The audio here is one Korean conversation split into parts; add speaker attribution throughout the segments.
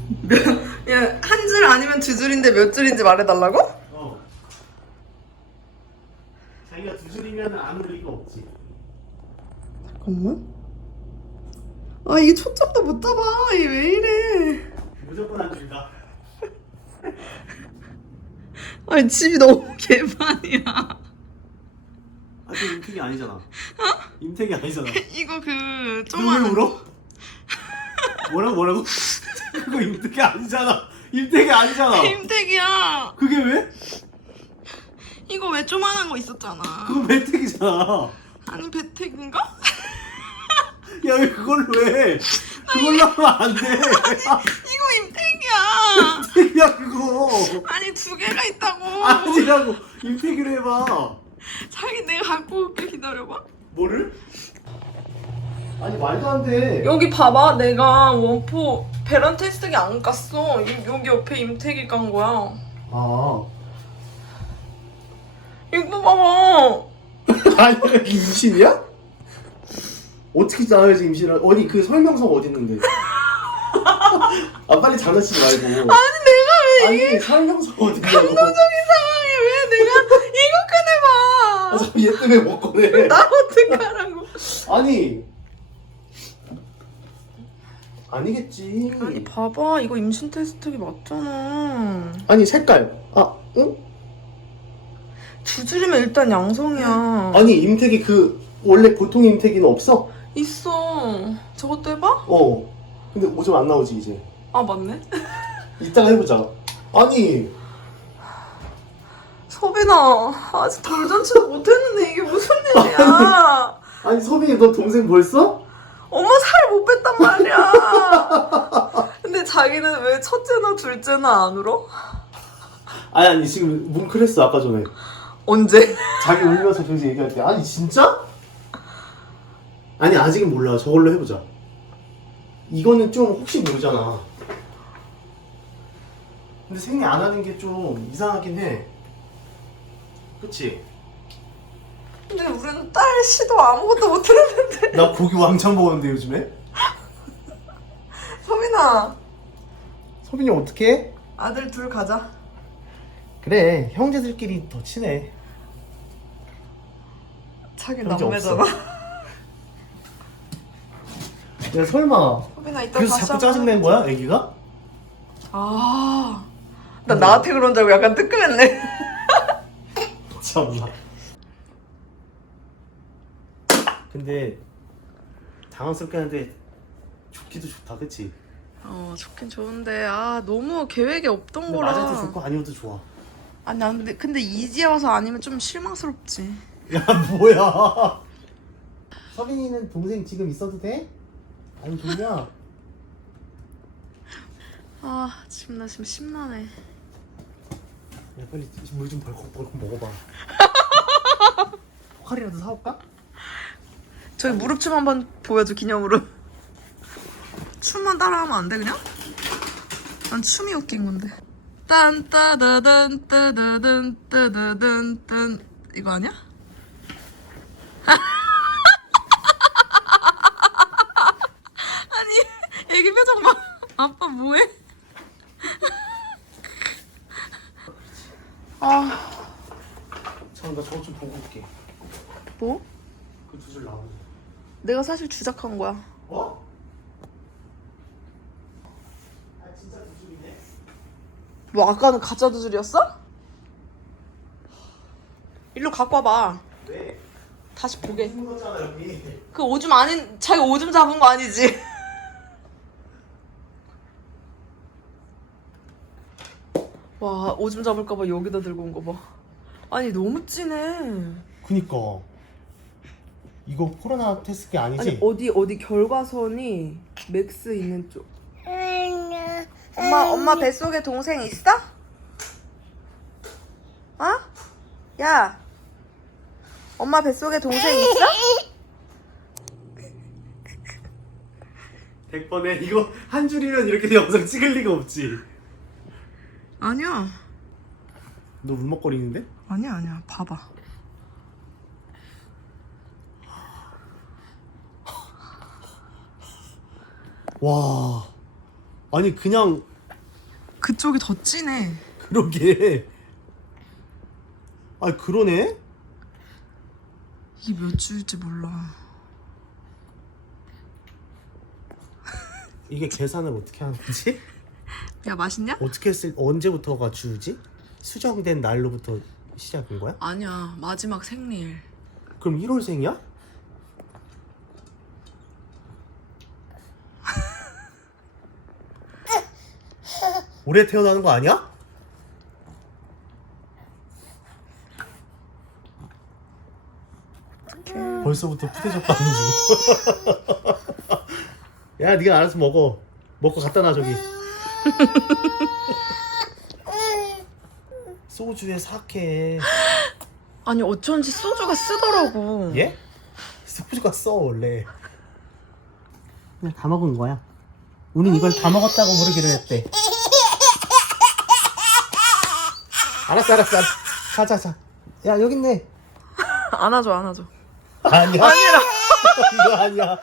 Speaker 1: 야, 한 줄 아니면 두 줄인데 몇 줄인지 말해달라고?
Speaker 2: 자기가 두 줄이면 안 올 리가 없지.
Speaker 1: 잠깐만. 아, 이게 초점도 못 잡아. 이게 왜 이래.
Speaker 2: 무조건 안 줄이다.
Speaker 1: 아니, 집이 너무 개판이야.
Speaker 2: 아, 그 임택이 아니잖아. 임택이 아니잖아.
Speaker 1: 이거 그
Speaker 2: 너 왜
Speaker 1: 조그만
Speaker 2: 울어? 뭐라고? 그거 임택이 아니잖아. 임택이 아니잖아.
Speaker 1: 임택이야.
Speaker 2: 그게 왜?
Speaker 1: 이거 왜 조만한 거 있었잖아.
Speaker 2: 그거 배택이잖아.
Speaker 1: 아니 배택인가?
Speaker 2: 야, 왜 그걸로 해? 그걸로 하면 안 돼.
Speaker 1: 이거 임택이야.
Speaker 2: 임택이야 그거.
Speaker 1: 아니 두 개가 있다고.
Speaker 2: 아니라고. 임택이로 해봐.
Speaker 1: 자기 내가 갖고 올게. 기다려봐.
Speaker 2: 뭐를? 아니 말도 안 돼.
Speaker 1: 여기 봐봐. 내가 원포 베란 테스트기 안 깠어. 여기 옆에 임택이 깐 거야.
Speaker 2: 아.
Speaker 1: 이거 봐봐.
Speaker 2: 아니 임신이야? 어떻게 나와야지 임신을? 아니 그 설명서가 어디 있는데? 아 빨리 장난치지 말고.
Speaker 1: 아니 내가 왜
Speaker 2: 아니 설명서가 어디 있냐고.
Speaker 1: 감동적인 상황에 왜 내가 이거 꺼내봐.
Speaker 2: 아, 얘 때문에 못 꺼내.
Speaker 1: 나 어떡하라고.
Speaker 2: 아니 아니겠지.
Speaker 1: 아니 봐봐. 이거 임신 테스트기 맞잖아.
Speaker 2: 아니 색깔. 아 응?
Speaker 1: 두 줄이면 일단 양성이야.
Speaker 2: 아니 임택이 그 원래 보통 임택이는 없어?
Speaker 1: 있어. 저것도 해봐?
Speaker 2: 어. 근데 오줌 안 나오지 이제.
Speaker 1: 아 맞네.
Speaker 2: 이따가 해보자. 아니
Speaker 1: 소빈아 아직 돌잔치도 못했는데 이게 무슨 일이야.
Speaker 2: 아니 소빈이 너 동생 벌써?
Speaker 1: 엄마 살 못 뺐단 말이야. 근데 자기는 왜 첫째나 둘째나 안 울어?
Speaker 2: 아니 지금 뭉클했어 아까 전에.
Speaker 1: 언제?
Speaker 2: 자기 울면서 그래서 얘기할 때 아니 진짜? 아니 아직은 몰라. 저걸로 해보자. 이거는 좀 혹시 모르잖아. 근데 생리 안 하는 게 좀 이상하긴 해. 그치?
Speaker 1: 근데 우리는 딸 시도 아무것도 못했는데.
Speaker 2: 나 고기 왕창 먹었는데 요즘에?
Speaker 1: 소빈아
Speaker 2: 소빈이 어떡해?
Speaker 1: 아들 둘 가자.
Speaker 2: 그래 형제들끼리 더 친해.
Speaker 1: 자기
Speaker 2: 형제
Speaker 1: 남매잖아.
Speaker 2: 야 설마
Speaker 1: 소빈아 이따
Speaker 2: 그래서
Speaker 1: 다시
Speaker 2: 자꾸
Speaker 1: 한번
Speaker 2: 짜증낸 거야 애기가?
Speaker 1: 아, 나 나한테 그런 줄 알고 약간 뜨끔했네.
Speaker 2: 참나. 근데 당황스럽게 하는데 좋기도 좋다 그치?
Speaker 1: 좋긴 좋은데 너무 계획에 없던
Speaker 2: 근데
Speaker 1: 거라.
Speaker 2: 맞아도 좋고 아니어도 좋아.
Speaker 1: 아니 난 근데 이제 와서 아니면 좀 실망스럽지.
Speaker 2: 야 뭐야. 서빈이는 동생 지금 있어도 돼? 아니 좋냐?
Speaker 1: 지금 나 지금 심란해.
Speaker 2: 야 빨리 물 좀 벌컥벌컥 먹어봐. 포카리라도 사올까?
Speaker 1: 저기 무릎춤 한번 보여줘 기념으로. 춤만 따라하면 안 돼 그냥? 난 춤이 웃긴 건데. 딴따다단 따다단 따다단 딴 이거 아니야? 아니 애기 표정 봐. 아빠 뭐해?
Speaker 2: 잠깐 나 저거 좀 보고 올게.
Speaker 1: 뭐?
Speaker 2: 그 두 줄 나오지.
Speaker 1: 내가 사실 주작한 거야.
Speaker 2: 어? 아 진짜 두 줄이네?
Speaker 1: 뭐 아까는 가짜 두 줄이었어? 일로 갖고 와봐.
Speaker 2: 왜?
Speaker 1: 다시 보게.
Speaker 2: 무슨 거잖아 여기.
Speaker 1: 그 오줌 아닌 자기 오줌 잡은 거 아니지? 와 오줌 잡을까봐 여기다 들고 온 거 봐. 아니 너무 진해.
Speaker 2: 그니까 이거 코로나 테스트기 아니지?
Speaker 1: 아니 어디 결과선이 맥스 있는 쪽. 엄마 뱃속에 동생 있어? 어? 야 엄마 뱃속에 동생 있어?
Speaker 2: 100번에 이거 한 줄이면 이렇게 영상 찍을 리가 없지.
Speaker 1: 아니야
Speaker 2: 너 울먹거리는데?
Speaker 1: 아니야 봐봐.
Speaker 2: 와 아니 그냥
Speaker 1: 그쪽이 더 진해.
Speaker 2: 그러게. 아 그러네.
Speaker 1: 이게 몇 주일지 몰라.
Speaker 2: 이게 계산을 어떻게 하는 거지?
Speaker 1: 야 맛있냐?
Speaker 2: 어떻게 했을 언제부터가 주지? 수정된 날로부터 시작인 거야?
Speaker 1: 아니야 마지막 생리일.
Speaker 2: 그럼 1월생이야? 올해 태어나는 거 아니야? 벌써부터 푸대접받는 중. 야, 네가 알아서 먹어. 먹고 갖다 놔 저기. 소주에 사케.
Speaker 1: 아니 어쩐지 소주가 쓰더라고.
Speaker 2: 예? 소주가 써 원래. 그냥 다 먹은 거야. 우린 이걸 다 먹었다고 부르기로 했대. 알았어. 가자. 야 여기 있네.
Speaker 1: 안아줘.
Speaker 2: 아니야.
Speaker 1: 아니라.
Speaker 2: 이거 아니야.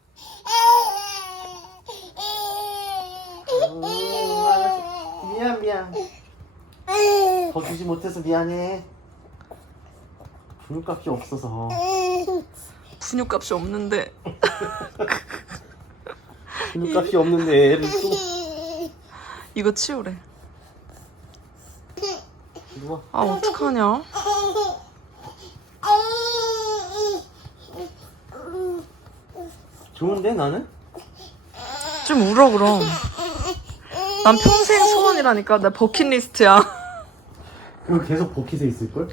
Speaker 2: 미안. 더 주지 못해서 미안해. 분유값이 없어서.
Speaker 1: 분유값이 없는데.
Speaker 2: 분유값이 없는데 애를 또.
Speaker 1: 이거 치우래.
Speaker 2: 이리 와.
Speaker 1: 아 어떡하냐?
Speaker 2: 좋은데 나는?
Speaker 1: 좀 울어 그럼. 난 평생 소원이라니까. 내 버킷리스트야.
Speaker 2: 그럼 계속 버킷에 있을걸?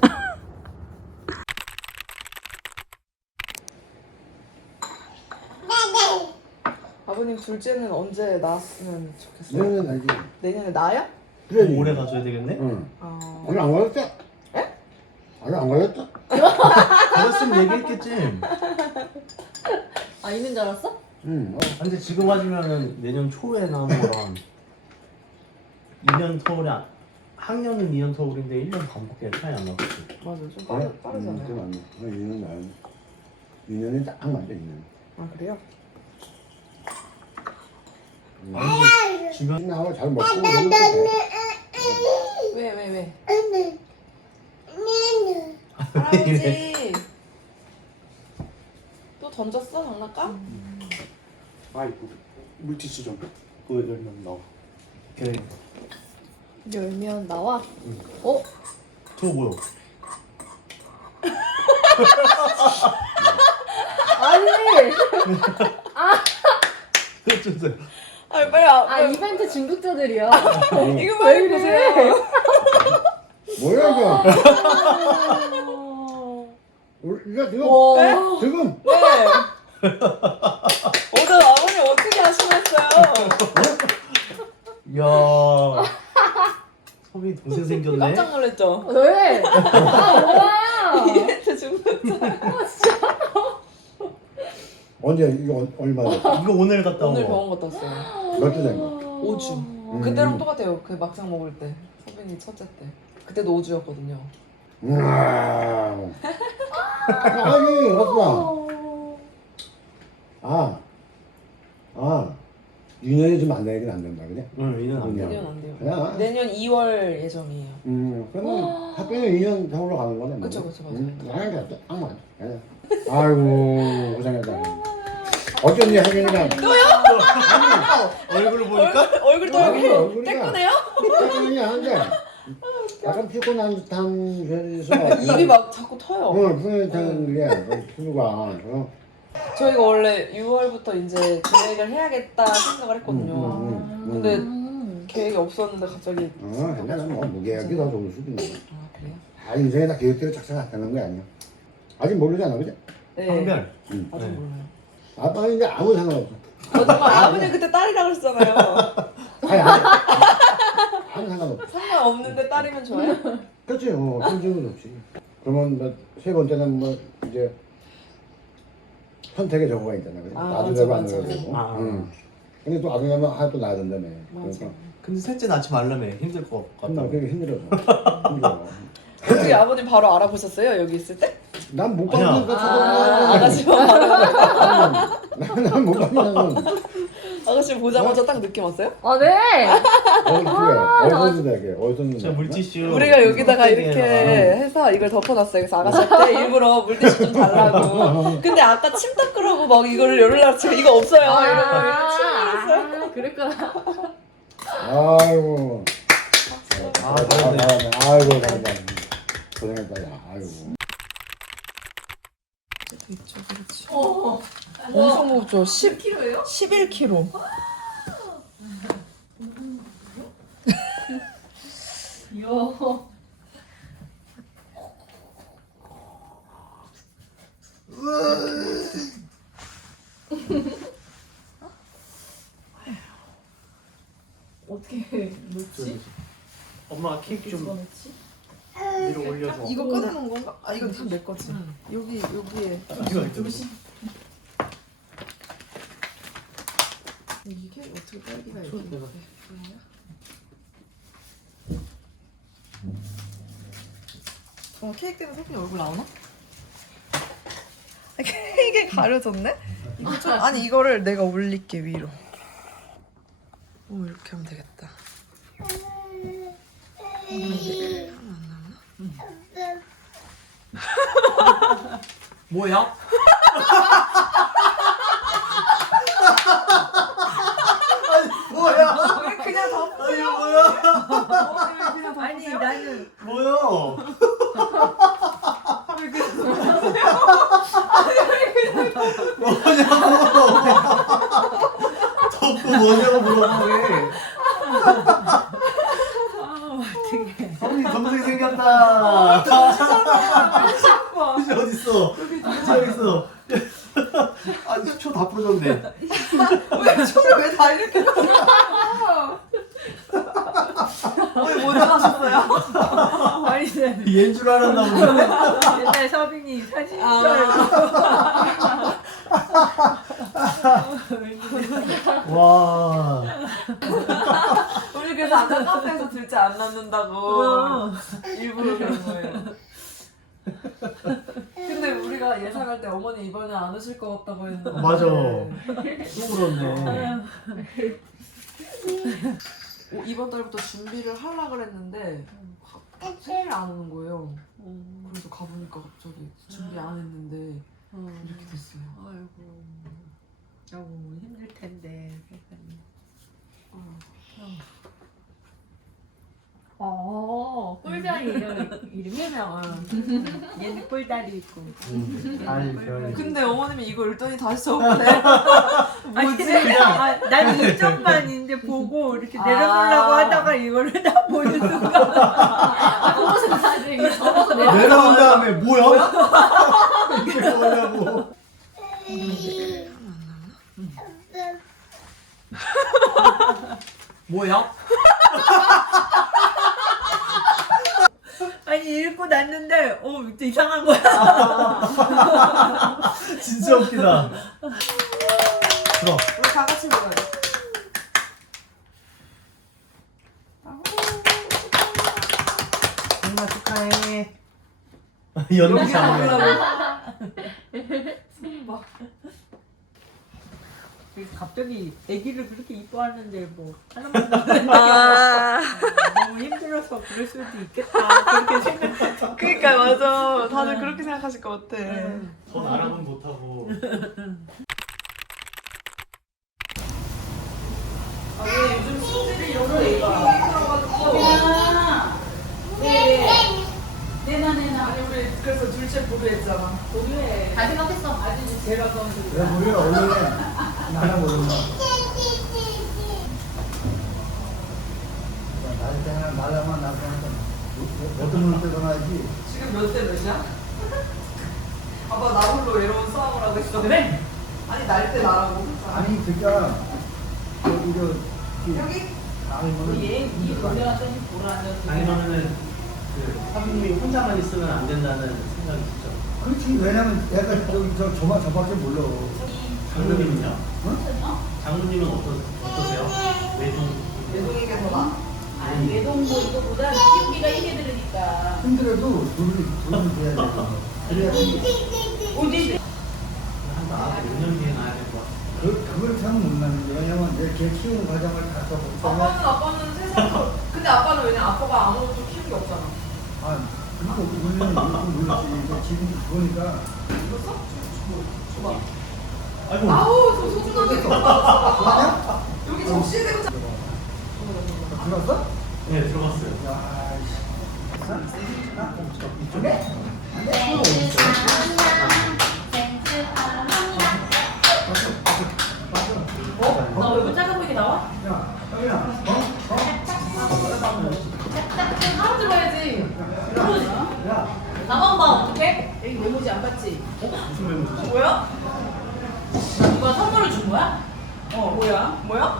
Speaker 1: 아버님 둘째는 언제 낳았으면 좋겠어요?
Speaker 3: 내년에 나지.
Speaker 1: 내년에 나야?
Speaker 3: 그래.
Speaker 2: 오래 가줘야 되겠네?
Speaker 3: 응.
Speaker 1: 아...
Speaker 3: 아직 안 걸렸다.
Speaker 1: 에?
Speaker 3: 아직 안 걸렸다.
Speaker 2: 그랬으면 얘기했겠지.
Speaker 4: 아 있는 줄 알았어?
Speaker 3: 응.
Speaker 2: 근데 지금 하시면은 내년 초에 나오는 거랑 2년 터울이 학년은 2년 터울인데 1년 반밖에 차이 안 나거든.
Speaker 1: 맞아 좀
Speaker 3: 빠르잖아요. 좀 안 돼. 2년 나요. 2년이 딱 맞아 2년.
Speaker 1: 아 그래요?
Speaker 2: 주변
Speaker 3: 나와 잘 먹고 그러면 또 돼.
Speaker 1: 왜? 할아버지 또 던졌어 장난감?
Speaker 2: 아이고 물티슈 좀 그거 열면 나와. 그래.
Speaker 4: 열면 나와?
Speaker 2: 응.
Speaker 4: 어?
Speaker 2: 저거 뭐야?
Speaker 4: 아니!
Speaker 2: 그거 줬어요.
Speaker 1: 아 빨리
Speaker 4: 아 이벤트 중독자들이야.
Speaker 1: 이거 빨리
Speaker 4: 왜
Speaker 1: 보세요.
Speaker 4: 이래?
Speaker 3: 뭐야 이거? 이거
Speaker 4: 와.
Speaker 3: 지금
Speaker 1: 네. 오늘 아버님 어떻게 하시겠어요?
Speaker 2: 이야. 소비 동생 생겼네.
Speaker 1: 깜짝 놀랐죠?
Speaker 4: 왜? 아 뭐야?
Speaker 1: 이벤트 중독자.
Speaker 3: 언제 이거 얼마 됐어?
Speaker 2: 이거 오늘 갔다 온
Speaker 1: 오늘
Speaker 2: 거.
Speaker 1: 병원 갔다 왔어요.
Speaker 3: 몇주 된 거?
Speaker 1: 5주. 그때랑 똑같아요. 그 막상 먹을 때. 소빈이 첫째 때. 그때도 5주였거든요.
Speaker 3: 아니 어서. 아. 유년이 좀 안 되긴 안 된다 그래?
Speaker 2: 응, 이는 안
Speaker 3: 그냥.
Speaker 2: 돼.
Speaker 1: 내년 안 돼요.
Speaker 3: 그냥.
Speaker 1: 내년 2월 예정이에요.
Speaker 3: 그러면 학교는 2년 서울로 가는 거네. 뭐.
Speaker 1: 그쵸, 맞아요.
Speaker 3: 나랑 같아. 악마. 아이고 고생했다. 어쩐지 학교니까.
Speaker 2: 얼굴을 보니까
Speaker 1: 얼굴 또
Speaker 3: 아니,
Speaker 1: 이렇게
Speaker 3: 얼굴이가.
Speaker 1: 깨끗해요?
Speaker 3: 학교는 한데 약간 피곤한 듯한 편에서.
Speaker 1: 입이 막 자꾸 터요.
Speaker 3: 피곤한 게 피부가.
Speaker 1: 저희가 원래 6월부터 이제 계획을 해야겠다 생각을 했거든요. 근데 계획이 없었는데 갑자기.
Speaker 3: 옛날에 뭐 무계획이 더 좋을 수도 있네.
Speaker 1: 아 그래요?
Speaker 3: 인생에 다 계획대로 착착 되는 거 아니야? 아직 모르잖아, 그지?
Speaker 1: 네.
Speaker 2: 한별.
Speaker 1: 아직
Speaker 2: 네.
Speaker 1: 몰라요.
Speaker 3: 아빠는 이제 아무 상관없어.
Speaker 1: 정말 아버님 그때 딸이라 그랬잖아요.
Speaker 3: 아무 상관없어.
Speaker 1: 상관없는데 딸이면 좋아요?
Speaker 3: 그렇지, 존중은 좋지. 그러면 세 번째는 뭐 이제 선택의 저거가 있잖아, 그지?
Speaker 1: 아,
Speaker 3: 나도
Speaker 1: 맞아,
Speaker 3: 되고 안
Speaker 1: 맞아.
Speaker 3: 나도 되고.
Speaker 2: 아.
Speaker 3: 근데 또 아들 낳으면 하나 또 낳아야 된다며.
Speaker 1: 맞아.
Speaker 2: 근데 셋째 낳지 말라며 힘들 것 같다.
Speaker 3: 나 그게 힘들어서. 힘들어.
Speaker 1: 어떻게 아버님 바로 알아보셨어요? 여기 있을 때?
Speaker 3: 난못
Speaker 2: 아니야.
Speaker 3: 받는 거
Speaker 1: 아가씨만 바로.
Speaker 3: 난못 받는
Speaker 1: 아가씨 보자마자 딱 느낌 왔어요?
Speaker 4: 아, 네.
Speaker 3: 어디서 준다게? 어디서 준다?
Speaker 2: 저 물티슈.
Speaker 1: 우리가 여기다가 이렇게
Speaker 2: 네.
Speaker 1: 해서 이걸 덮어놨어요. 그래서 아가씨한테 일부러 물티슈 좀 달라고. 근데 아까 침 닦으라고 막 이거를 열으려고 제가 이거 없어요. 이러고 침을 했어요.
Speaker 4: 아, 그랬구나.
Speaker 3: 아이고.
Speaker 2: 잘했네.
Speaker 3: 아이고, 잘한다. 고생했다, 야. 아이고.
Speaker 1: 이쪽에 그렇지. 엄청 무겁죠? 10kg예요? 11kg.
Speaker 4: 이야. 어떻게 놓지?
Speaker 2: 엄마가 케이크 좀
Speaker 4: 넣지?
Speaker 2: 위로 올려서.
Speaker 1: 이거 꺼내놓은 건가? 아 이건 다 내 거지. 여기에
Speaker 2: 이거 있잖아.
Speaker 1: 이게 어떻게 딸기가 이렇게 돼? 케이크 때문에 소빈이 얼굴 나오나? 케이크에 가려졌네? 이거 좀 아니 이거를 내가 올릴게 위로. 오 이렇게 하면 되겠다.
Speaker 2: 뭐야? 뭐야?
Speaker 1: 왜 그냥 덮어?
Speaker 2: 아니 뭐야?
Speaker 1: 그냥 덮어?
Speaker 4: 아니, 나는.
Speaker 2: 뭐야? 덮고 뭐냐고 물어보게. 언니 동생 생겼다. 혹시 어딨어? 여기 있어. 아니 초다 부러졌네.
Speaker 1: 왜 초를 왜 다 이렇게 왜 못하셨어요?
Speaker 4: 아니, 네.
Speaker 2: 얘인 줄 알았나 보네.
Speaker 4: 옛날 서빈이 사진
Speaker 2: 와.
Speaker 1: 우리 그래서 아까 카페에서 둘째 안 낳는다고 일부러 그런 거예요. 근데 우리가 예상할 때 어머니 이번에 안 오실 것 같다고 했는데
Speaker 2: 맞아. 또 그렇네.
Speaker 1: 이번 달부터 준비를 하려고 그랬는데 생일 안 오는 거예요. 그래서 가보니까 갑자기 준비 안 했는데 이렇게 됐어요.
Speaker 4: 아이고. 너무 힘들 텐데. 꿀다리 이름이면 얘는 꿀다리 있고.
Speaker 2: 아니 별.
Speaker 1: 근데 어머님이 이거 읽더니 다시 적으네.
Speaker 4: 뭐지? 난 이점만 보고 이렇게 내려보려고 하다가 이거를 다 보는 순간. 보고서 사실 이거 적어서
Speaker 2: 내려온 다음에 뭐야? 이게 뭐냐고. 뭐야?
Speaker 4: 아니 읽고 났는데 이상한 거야.
Speaker 2: 진짜 웃기다. 들어.
Speaker 1: 우리 다 같이 먹어요.
Speaker 2: 생일 축하해. 연기 잘해.
Speaker 4: 갑자기 아기를 그렇게 이뻐하는데 뭐 하나만 너무 힘들어서 그럴 수도 있겠다 그렇게 생각했어.
Speaker 1: 그러니까 맞아. 다들 그렇게 생각하실 것 같아.
Speaker 2: 더 나랑은 못하고.
Speaker 1: 아, 왜 요즘 수질이 이렇게 들어가지고. 아니 우리 그래서 둘째 보류했잖아.
Speaker 4: 잘 생각했어. 아주 제가 그런
Speaker 3: 내가 우리가 오늘 나랑 모른다. 날 때나 날라만 날 때는 어떤 놈을 뜯어놔야지.
Speaker 1: 지금 몇 대 몇이야? 아빠 나 홀로 외로운 싸움을 하고 있어.
Speaker 4: 그래?
Speaker 1: 아니 날 때 나라고.
Speaker 3: 아니 그니까 여기
Speaker 1: 여기?
Speaker 3: 강의문은
Speaker 4: 보내왔더니 보라는
Speaker 2: 아니면은 그 사부님이 혼자만 있으면 안 된다는 생각이 있죠.
Speaker 3: 그렇지. 왜냐면 얘가 저밖에 몰라.
Speaker 2: 장모님은요?
Speaker 3: 응?
Speaker 2: 장모님은 어떠세요?
Speaker 1: 외동에게 더 나?
Speaker 5: 아니 외동도 이거보다 키우기가 힘이 들으니까
Speaker 3: 힘들어도 돈을 줘야 돼. 그래야지.
Speaker 5: 어디
Speaker 2: 한 5년 뒤에 나야 될 것 같아요.
Speaker 3: 그걸 참 못 나는데 왜냐면 걔 키우는 과정을 다 써보면
Speaker 1: 아빠는 세상 근데 아빠는 왜냐 아빠가 아무것도 키운 게 없잖아.
Speaker 3: 아 그리고 원래는 이렇게 놀랐지. 근데 지금 보니까
Speaker 1: 읽었어? 줘봐.
Speaker 2: 아이고.
Speaker 1: 아우 저 소중하게
Speaker 3: 좋아요?
Speaker 1: 여기 접시에 대고
Speaker 3: 들었어?
Speaker 2: 네, 들어갔어요.
Speaker 3: 야, 이쪽에?
Speaker 5: 나 얼굴 작아 보이게 나와?
Speaker 3: 야, 여기야.
Speaker 5: 하루 들어야지.
Speaker 3: 야,
Speaker 5: 나만 봐 어떡해? 여기 메모지 안 봤지?
Speaker 2: 무슨 메모지?
Speaker 1: 뭐야?
Speaker 5: 누가 선물을 준 거야?
Speaker 1: 뭐야? 뭐야?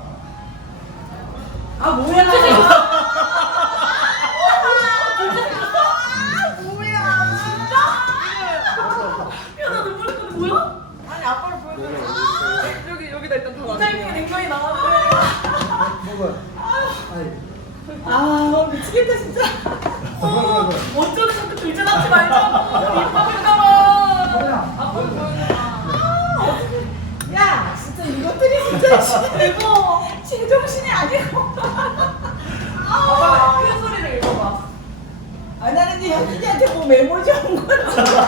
Speaker 5: 아 뭐야? 야나 눈물 났는데 뭐야?
Speaker 1: 아니 아빠를 보여줘. 여기다 일단 다
Speaker 5: 짧게
Speaker 1: 놔둘게.
Speaker 5: 냉면이 나왔네.
Speaker 3: 먹어. 아이,
Speaker 5: 아 미치겠다 진짜.
Speaker 3: 먹어.
Speaker 5: 어쩌면 자꾸 둘째답지 말자. 입밥을 가라. 아빠를 보여줘. 야 진짜 이것들이 진짜 대박. 제정신이 아니고.
Speaker 1: 아빠 큰 소리를 읽어봐.
Speaker 4: 아 나는 이제 현진이한테 뭐 메모지 온 건지.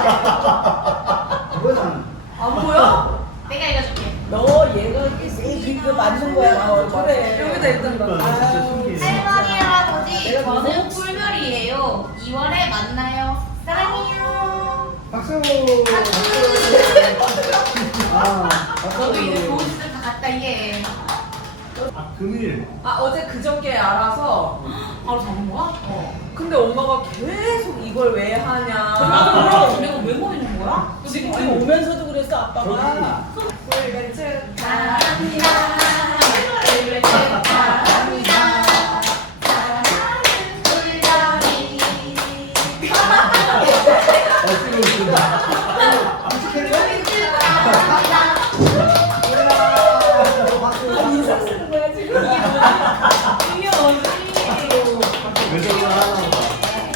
Speaker 3: 이거는
Speaker 1: 안 보여?
Speaker 5: 내가 읽어줄게.
Speaker 4: 너 얘가 그 만든 거야. 그래.
Speaker 1: 여기다 일단 놔.
Speaker 4: 아유,
Speaker 6: 할머니 할아버지
Speaker 4: 내가
Speaker 6: 저는 꿀별이에요. 2월에 만나요. 사랑해요.
Speaker 3: 박수. 아,
Speaker 6: 저도 이제
Speaker 3: 박수.
Speaker 6: 좋은 시절 다 갔다 이게.
Speaker 2: 아, 금일.
Speaker 1: 아 어제 그저께 알아서
Speaker 5: 바로 잡은 거야?
Speaker 1: 근데 엄마가 계속 이걸 왜 하냐.
Speaker 5: 그럼 내가 왜 모이는 거야?
Speaker 4: 지금 오면서도 그랬어 아빠가.
Speaker 1: 꿀별
Speaker 6: 축하합니다. 꿀별 축하합니다. 사랑하는 꿀별이.
Speaker 4: 인사 쓰는 거야 지금.
Speaker 5: 이게 뭐지?
Speaker 2: 왜 저러나 하나 봐.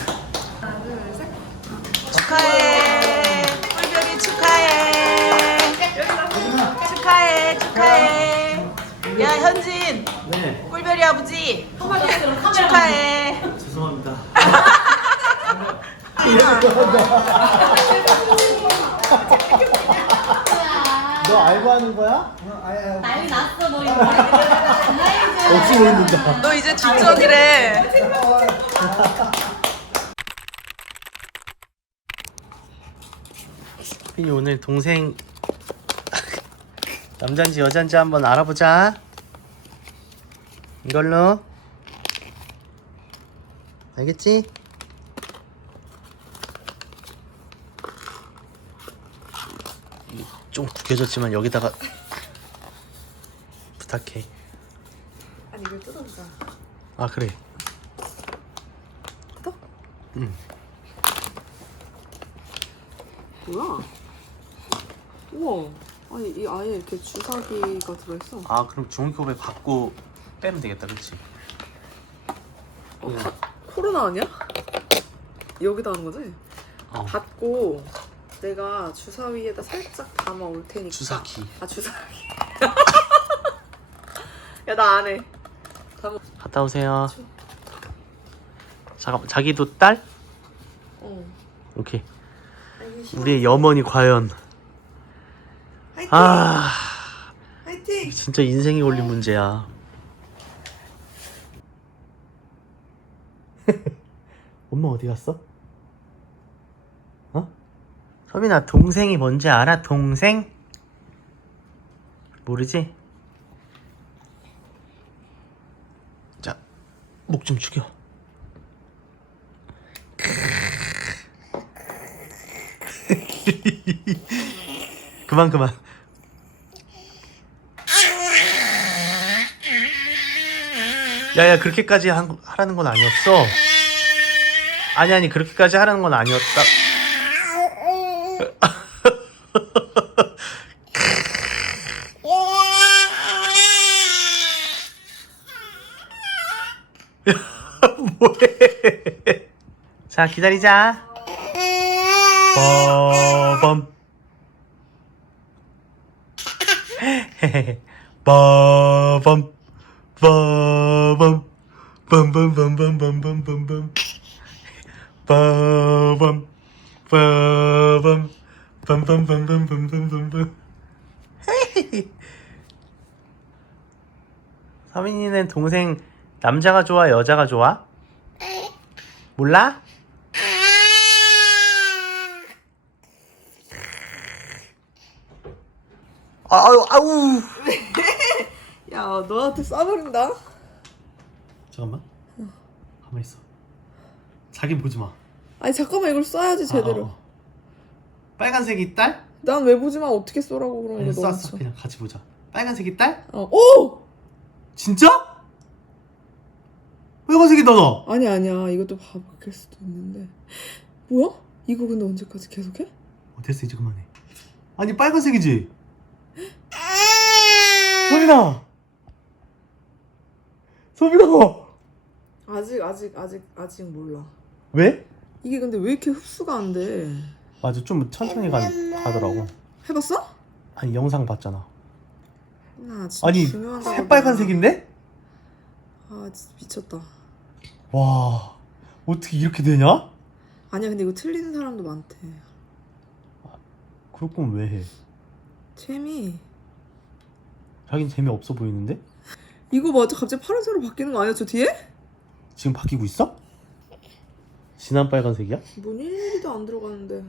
Speaker 1: 축하해. 꿀별이 축하해. 축하해. 축하해. 야 현진.
Speaker 2: 네,
Speaker 1: 꿀별이 아버지
Speaker 5: 카메라
Speaker 1: 축하해.
Speaker 2: 죄송합니다. 너 알고 하는 거야?
Speaker 3: 아야.
Speaker 6: 난리 났어 너 이거 머리
Speaker 2: 없이 보인다.
Speaker 1: 너 이제 뒷전이래.
Speaker 2: 핀이 오늘 동생 남잔지 여잔지 한번 알아보자. 이걸로. 알겠지? 좀 구겨졌지만 여기다가 부탁해.
Speaker 1: 아니 이걸 뜯어보자.
Speaker 2: 아 그래.
Speaker 1: 뜯어?
Speaker 2: 응.
Speaker 1: 뭐야? 우와. 아니 이 아예 이렇게 주사기가 들어있어.
Speaker 2: 아 그럼 종이컵에 받고 빼면 되겠다, 그렇지?
Speaker 1: 코로나 아니야? 여기다 하는 거지?
Speaker 2: 어.
Speaker 1: 받고 내가 주사위에다 살짝 담아 올 테니까.
Speaker 2: 주사기.
Speaker 1: 아 주사기. 야 나 안 해.
Speaker 2: 갔다 오세요. 잠깐 자기도 딸?
Speaker 1: 어.
Speaker 2: 오케이.
Speaker 1: 알겠어.
Speaker 2: 우리의 염원이 과연.
Speaker 1: 화이팅.
Speaker 2: 아
Speaker 1: 화이팅.
Speaker 2: 진짜 인생이 걸린 문제야. 엄마 어디 갔어? 어? 서빈아 동생이 뭔지 알아? 동생? 모르지? 자, 목 좀 죽여. 그만. 야야 그렇게까지 하라는 건 아니었어. 아니 그렇게까지 하라는 건 아니었다. 뭐해? 자 기다리자. 빠밤. 빠밤 빠밤 빰빰빰빰빰빰빰빰 빠밤 빠밤 빰빰빰빰빰빰빰빰. 서민이는 동생 남자가 좋아 여자가 좋아? 몰라? 아우.
Speaker 1: 야 너한테 쏴버린다.
Speaker 2: 잠깐만. 가만 있어. 자기 보지 마.
Speaker 1: 아니 잠깐만 이걸 쏴야지 제대로.
Speaker 2: 빨간색이 딸?
Speaker 1: 난 왜 보지 마. 어떻게 쏘라고 그러는
Speaker 2: 아니,
Speaker 1: 거야.
Speaker 2: 쐈어. 그냥 같이 보자. 빨간색이 딸?
Speaker 1: 오!
Speaker 2: 진짜? 빨간색이다 너.
Speaker 1: 아니야. 이것도 바뀔 수도 있는데. 뭐야? 이거 근데 언제까지 계속해?
Speaker 2: 됐어 이제 그만해. 아니 빨간색이지? 소민아.
Speaker 1: 아직 몰라.
Speaker 2: 왜?
Speaker 1: 이게 근데 왜 이렇게 흡수가 안 돼?
Speaker 2: 맞아 좀 천천히 가더라고.
Speaker 1: 해봤어?
Speaker 2: 아니 영상 봤잖아.
Speaker 1: 나 진짜
Speaker 2: 아니
Speaker 1: 중요하다고.
Speaker 2: 새빨간색인데?
Speaker 1: 아 진짜 미쳤다.
Speaker 2: 와 어떻게 이렇게 되냐?
Speaker 1: 아니야 근데 이거 틀리는 사람도 많대.
Speaker 2: 그럴 거면 왜 해?
Speaker 1: 재미.
Speaker 2: 자긴 재미없어 보이는데?
Speaker 1: 이거 맞아 갑자기 파란색으로 바뀌는 거 아니야 저 뒤에?
Speaker 2: 지금 바뀌고 있어? 진한 빨간색이야?
Speaker 1: 뭔 일도 안 들어가는데.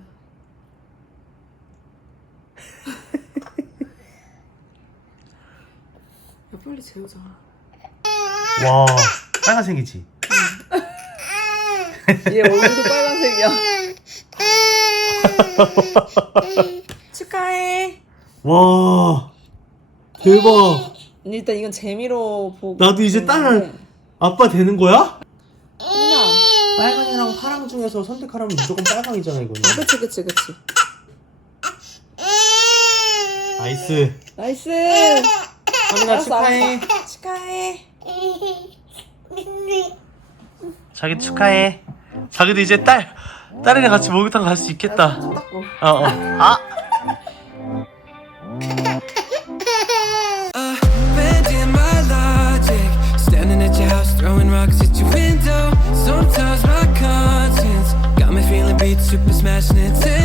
Speaker 1: 야 빨리 재우자.
Speaker 2: 와 빨간색이지?
Speaker 1: 얘 얼굴도 빨간색이야. 축하해.
Speaker 2: 와 대박.
Speaker 1: 일단 이건 재미로 보고.
Speaker 2: 나도 이제 딸 아빠 되는 거야?
Speaker 1: 누나.
Speaker 2: 빨강이랑 파랑 중에서 선택하라면 무조건 빨강이잖아 이거는.
Speaker 1: 그치.
Speaker 2: 나이스.
Speaker 1: 나이스.
Speaker 2: 서민아 축하해.
Speaker 1: 축하해.
Speaker 2: 자기 축하해. 자기도 이제 딸이랑 같이 목욕탕 갈 수 있겠다.
Speaker 1: 손 닦고.
Speaker 2: 아.
Speaker 7: Bending my logic, standing at your house, throwing rocks at your window. Sometimes my conscience got me feeling beat, super smashing into